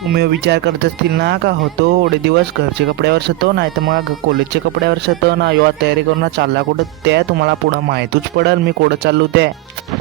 तुम्ही विचार करत असतील ना का होतो एवढे दिवस घरचे कपड्यावर सतो नाही तर मग कॉलेजच्या कपड्यावर सतो ना युवा तयारी करून ना चालला कुठं त्या तुम्हाला पुढं माहीतच पडल मी कुठं चाललो ते.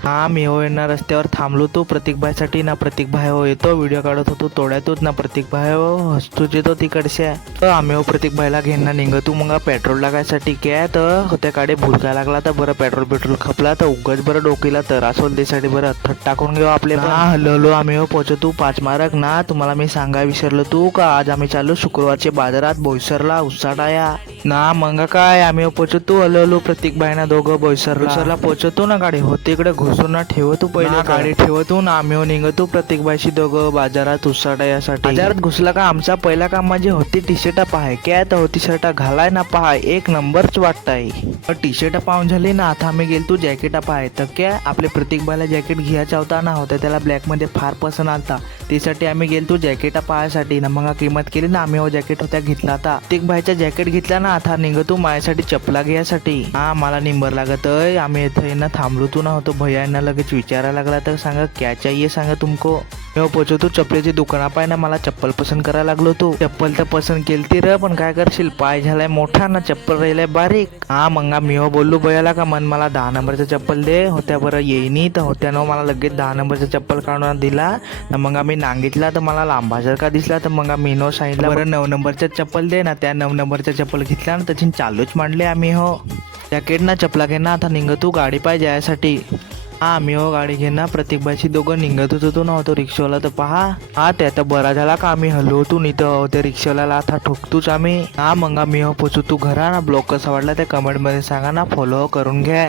हा मी हो येणार रस्त्यावर थांबलो तो प्रतीक भाईसाठी ना प्रतीक भाई हो येतो व्हिडिओ काढत होतो तोड्यातच ना प्रतीक भाई हो हसतोच येतो तिकडच्या. तर आम्ही हो प्रतीक भाईला घेणं निघतो मग पेट्रोल टाकायसाठी काय तर होत्या काडे भुरका लागला तर बरं पेट्रोल खपला तर उगाच बरं डोकीला तर असोल त्यासाठी बरं थट टाकून घेऊ आपले. हा हलो आम्ही हो पोहोचतो 5 मार्क ना तुम्हाला मी सांगाय विसरलो तू का आज आम्ही चाललो शुक्रवारच्या बाजारात बोईसरला उसाटाया ना मग काय आम्ही पोहोचतो हलो प्रतीक भाई ना दोघं बोईसरला पोहोचतो ना गाडी होते इकडे घुसून ना ठेवतो पहिले गाडी ठेवतो ना आम्ही निघतो प्रतीक भाईशी दोघं बाजारात उसाटायासाठी. बाजारात घुसला का आमचा पहिला काम म्हणजे होती टी शर्ट पाहाय काय तर होती शर्ट घालाय ना पहाय एक नंबरच वाटताय. टी शर्ट पाहून झाली ना आता आम्ही गेलतो जॅकेट पाहाय तर काय आपले प्रतीक भाईला जॅकेट घ्यायचा होता ना होता त्याला ब्लॅक मध्ये फार पसंत आलता त्यासाठी आम्ही गेलतो जॅकेट पाहायसाठी ना मग किंमत केली ना आम्ही हो जॅकेट होत्या घेतला आता प्रतीक भाईचा जॅकेट घेतला ना आता निघतो माझ्यासाठी चपला घ्यायसाठी. हा मला निंबर लागत आम्ही इथे ना थांबलो तू ना होतो भैयांना लगेच विचारायला लागला तर सांगा क्या चाहिए सांगा तुमको. मी पोहोचतो चपलेची दुकाना पाय ना मला चप्पल पसंत करायला लागलो तू चप्पल तर पसंत केलती र पण काय करशील पाय झालाय मोठा ना चप्पल राहिलाय बारीक. हा मग मी हो बोललो भैयाला का मन मला 10 नंबरचं चप्पल दे होत्या बरं येईनी तर होत्यानं मला लगेच 10 नंबरचं चप्पल काढून दिला ना मग आम्ही नांगितला तर मला लांबा जर का दिसला तर मग आम्ही नो सांगितलं बरं 9 नंबरचं चप्पल दे ना त्या 9 नंबरचं चप्पल घेतला ना त्याची चालूच मांडले आम्ही हो. जॅकेट ना चपला घेणं आता निघतो गाडी पाय जायसाठी. हा आम्ही हो गाडी घेणं प्रतीक भाईशी दोघं निघतच होतो ना होतो रिक्षावाला तर पहा हा त्या तर बरा झाला का आम्ही हलो होतो नाही तर त्या रिक्षावाल्याला आता ठोकतोच आम्ही. हा मग आम्ही हो पोचू तू घरा ना ब्लॉग कसा वाटला त्या कमेंट मध्ये सांगा ना फॉलो करून घ्या.